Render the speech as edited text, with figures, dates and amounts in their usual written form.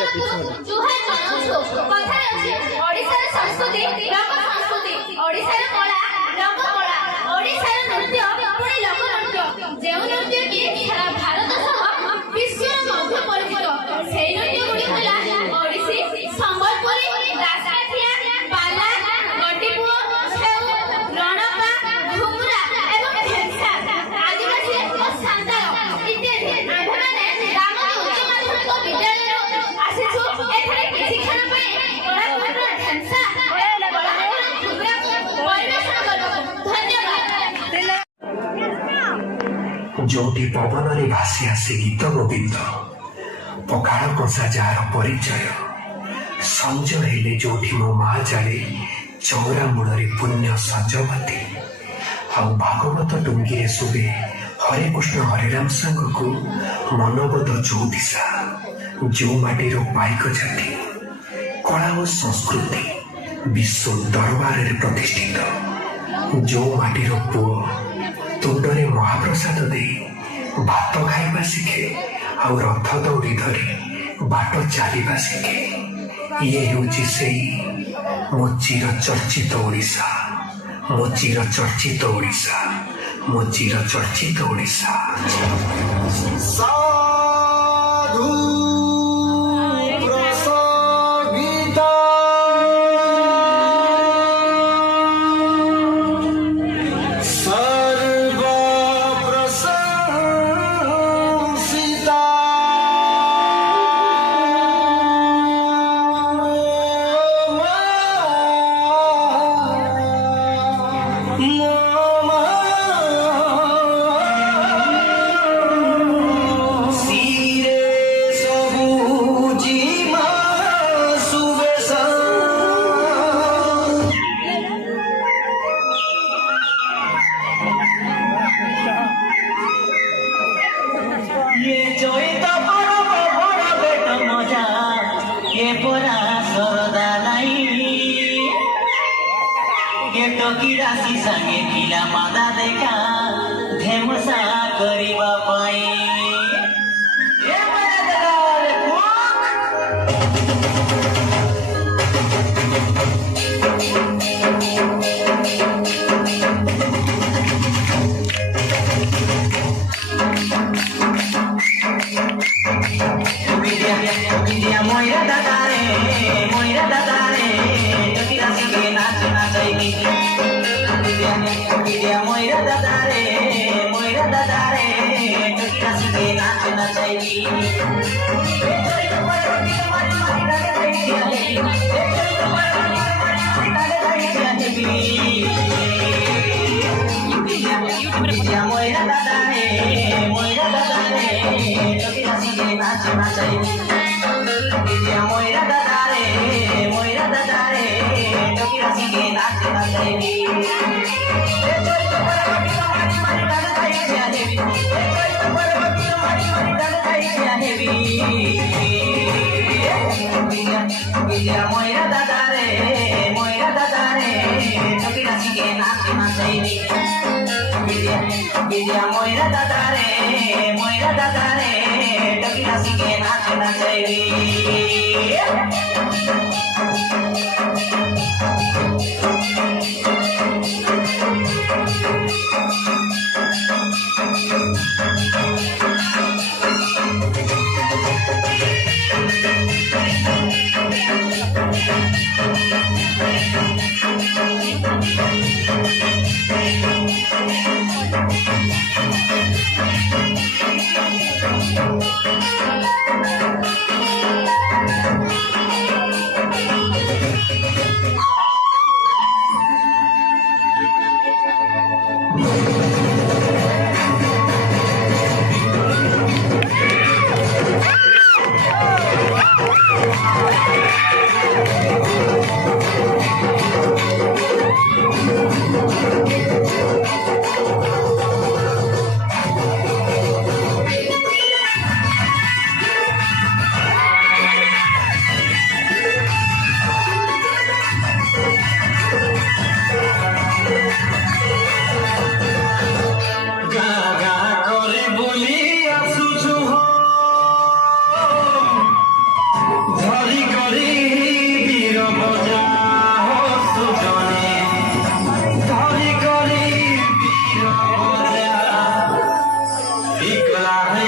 जुहार जनाउछु कथा अछि ओडिसार संस्कृति लोक संस्कृति ओडिसार कला लोक कला ओडिसार नृत्य पुणी लोक नृत्य जेउ नृत्य की सारा भारत सह विश्व मध्य परिचित सेई नृत्य गुडी होला ओडिसी संबलपुरी दासकाठिया पाला गटिपुओ छेउ रणपा घुमुरा एवं ढेंसा आदिवासी और सांताल इत्यादि आम्भेमाने रामजी उच्च माध्यमिक विद्यालय आसिछु एथरे किछि क्षण पई कलाकार ढेंसा कलाकार घुमुरा परिवेषण करबो धन्यवाद। जोटी पवनरे भासी आसे गीत गोविंद पखाड़ कषा जार परिचय संज हेले जोठी मो माँ जाले चौरा मूଳରେ पुण्य सजवती आउ भागवत टुंगीरे शुभे हरे कृष्ण हरेराम सांग को मनबोध चौदिशा जो माटीर पाइक जाति कला और संस्कृति विश्व दरबार प्रतिष्ठित जो माटीर पुओ तुंडरे महाप्रसाद दे भात खाइबा शिखे आउ रथ दौड़ी धरी बाट चलवा शिखे ये होची सेई मो चिर चर्चित ओडिशा मो चिर चर्चित ओडिशा मो चिर चर्चित ओडिशा। Hey!